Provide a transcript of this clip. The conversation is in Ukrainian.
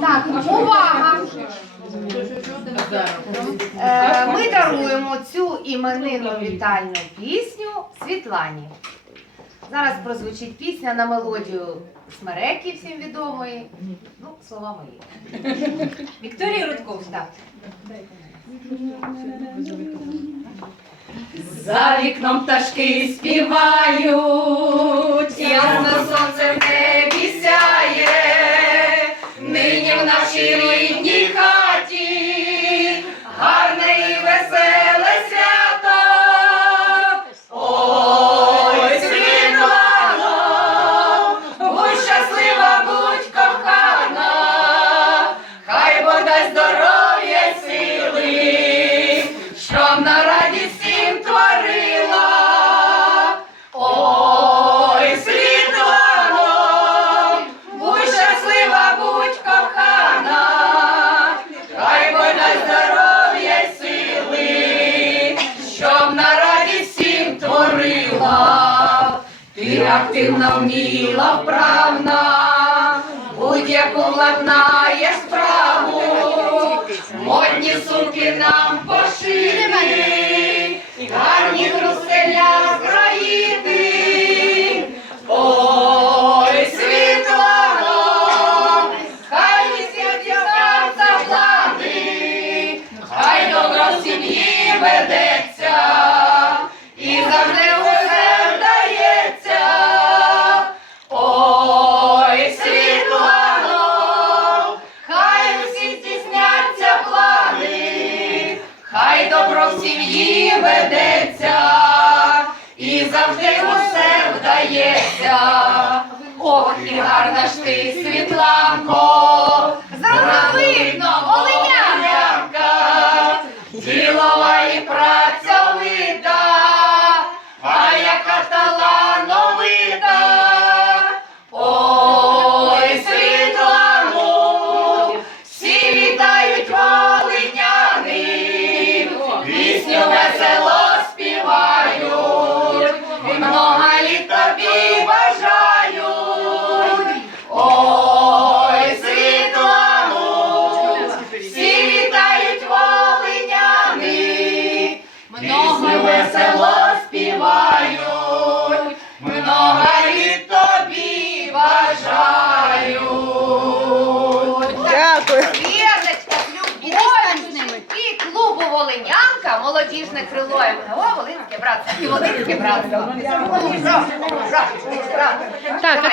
Так, увага! Е, Ми даруємо цю іменинну вітальну пісню Світлані. Зараз прозвучить пісня на мелодію Смереки, всім відомої. Ну, слова мої. Вікторія Рудковська. Так. За вікном пташки співають, ясно сонце активна, вміла, вправна, будь-яку владнає справу, модні сумки нам пошити, добро в сім'ї ведеться, і завжди усе вдається. Ох, і гарна ж ти, Світланко, пісню весело співають, много літ тобі бажають. Дякую. Вірничка з любов'ю і клубу Волинянка, молодіжне крило МГО, Волинське братство і Волинське братство. Так.